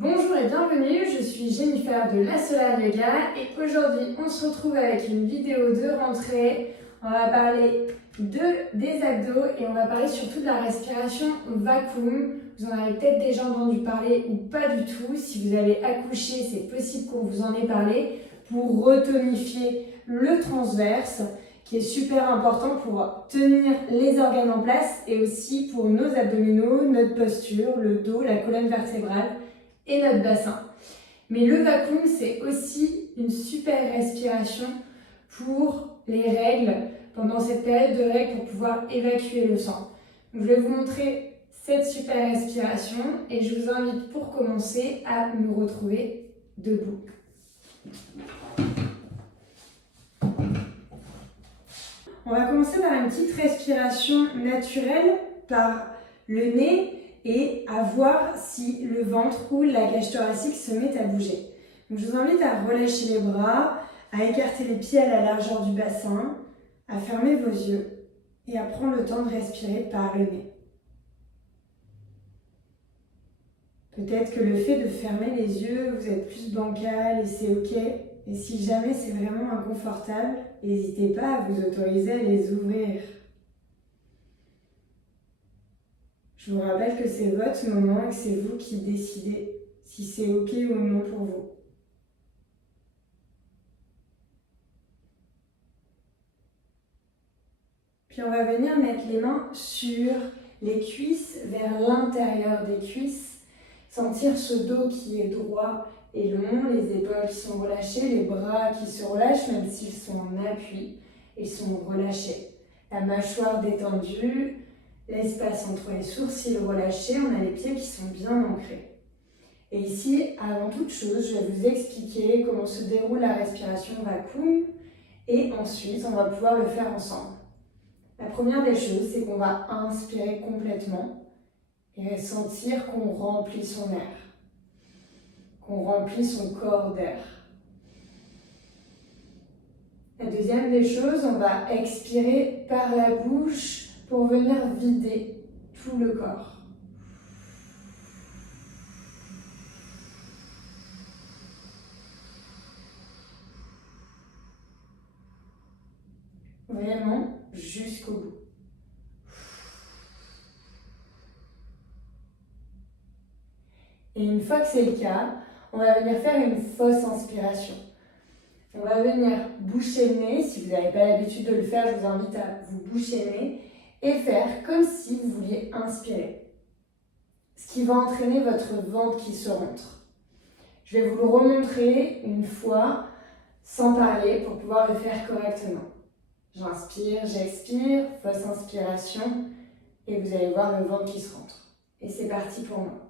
Bonjour et bienvenue, je suis Jennifer de La Solar Yoga et aujourd'hui on se retrouve avec une vidéo de rentrée. On va parler des abdos et on va parler surtout de la respiration vacuum. Vous en avez peut-être déjà entendu parler ou pas du tout. Si vous avez accouché, c'est possible qu'on vous en ait parlé pour retonifier le transverse qui est super important pour tenir les organes en place et aussi pour nos abdominaux, notre posture, le dos, la colonne vertébrale et notre bassin. Mais le vacuum, c'est aussi une super respiration pour les règles, pendant cette période de règles pour pouvoir évacuer le sang. Donc, je vais vous montrer cette super respiration et je vous invite pour commencer à nous retrouver debout. On va commencer par une petite respiration naturelle par le nez et à voir si le ventre ou la cage thoracique se met à bouger. Donc, je vous invite à relâcher les bras, à écarter les pieds à la largeur du bassin, à fermer vos yeux et à prendre le temps de respirer par le nez. Peut-être que le fait de fermer les yeux, vous êtes plus bancal et c'est ok. Et si jamais c'est vraiment inconfortable, n'hésitez pas à vous autoriser à les ouvrir. Je vous rappelle que c'est votre moment et que c'est vous qui décidez si c'est ok ou non pour vous. Puis on va venir mettre les mains sur les cuisses, vers l'intérieur des cuisses. Sentir ce dos qui est droit et long, les épaules qui sont relâchées, les bras qui se relâchent même s'ils sont en appui, ils sont relâchés. La mâchoire détendue, l'espace entre les sourcils relâchés, on a les pieds qui sont bien ancrés. Et ici, avant toute chose, je vais vous expliquer comment se déroule la respiration vacuum et ensuite on va pouvoir le faire ensemble. La première des choses, c'est qu'on va inspirer complètement et ressentir qu'on remplit son air, qu'on remplit son corps d'air. La deuxième des choses, on va expirer par la bouche pour venir vider tout le corps. Vraiment jusqu'au bout. Et une fois que c'est le cas, on va venir faire une fausse inspiration. On va venir boucher le nez. Si vous n'avez pas l'habitude de le faire, je vous invite à vous boucher le nez et faire comme si vous vouliez inspirer. Ce qui va entraîner votre ventre qui se rentre. Je vais vous le remontrer une fois sans parler pour pouvoir le faire correctement. J'inspire, j'expire, fausse inspiration et vous allez voir le ventre qui se rentre. Et c'est parti pour moi.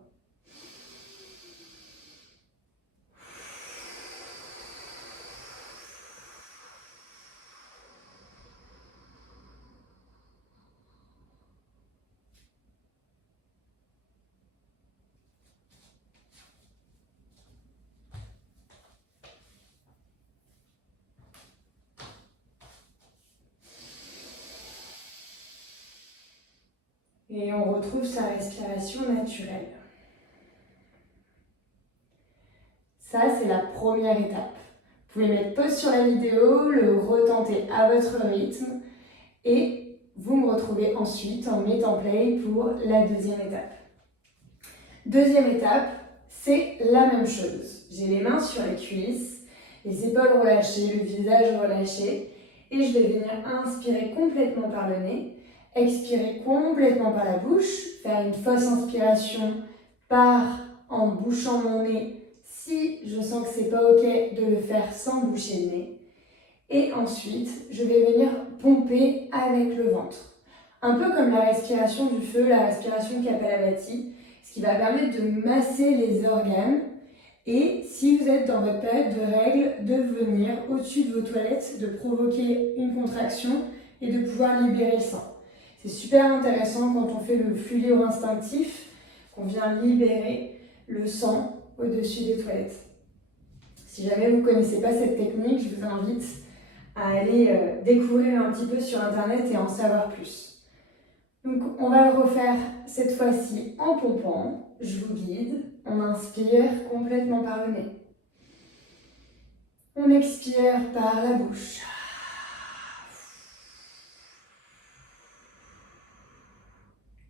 Et on retrouve sa respiration naturelle. Ça, c'est la première étape. Vous pouvez mettre pause sur la vidéo, le retenter à votre rythme et vous me retrouvez ensuite en mettant play pour la deuxième étape. Deuxième étape, c'est la même chose. J'ai les mains sur les cuisses, les épaules relâchées, le visage relâché et je vais venir inspirer complètement par le nez. Expirer complètement par la bouche, faire une fausse inspiration en bouchant mon nez si je sens que c'est pas ok de le faire sans boucher le nez. Et ensuite, je vais venir pomper avec le ventre. Un peu comme la respiration du feu, la respiration Kapalabhati, ce qui va permettre de masser les organes. Et si vous êtes dans votre période de règles, de venir au-dessus de vos toilettes, de provoquer une contraction et de pouvoir libérer le sang. C'est super intéressant quand on fait le flux libre instinctif, qu'on vient libérer le sang au-dessus des toilettes. Si jamais vous ne connaissez pas cette technique, je vous invite à aller découvrir un petit peu sur internet et en savoir plus. Donc on va le refaire cette fois-ci en pompant. Je vous guide. On inspire complètement par le nez. On expire par la bouche.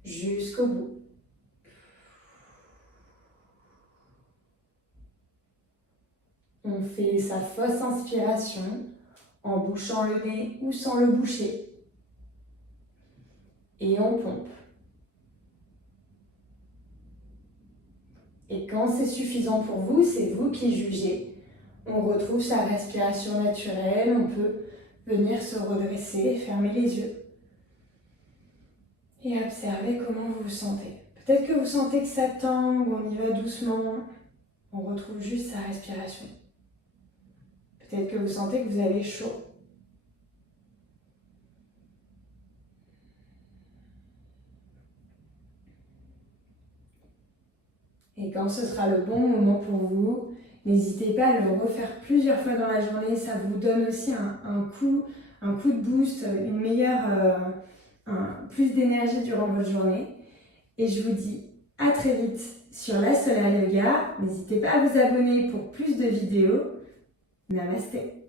Jusqu'au bout. On fait sa fausse inspiration en bouchant le nez ou sans le boucher. Et on pompe. Et quand c'est suffisant pour vous, c'est vous qui jugez. On retrouve sa respiration naturelle, on peut venir se redresser, fermer les yeux et observer comment vous vous sentez. Peut-être que vous sentez que ça tangue, on y va doucement, on retrouve juste sa respiration. Peut-être que vous sentez que vous avez chaud. Et quand ce sera le bon moment pour vous, n'hésitez pas à le refaire plusieurs fois dans la journée. Ça vous donne aussi un coup de boost, une meilleure, plus d'énergie durant votre journée. Et je vous dis à très vite sur l'Asana Yoga. N'hésitez pas à vous abonner pour plus de vidéos. Namasté.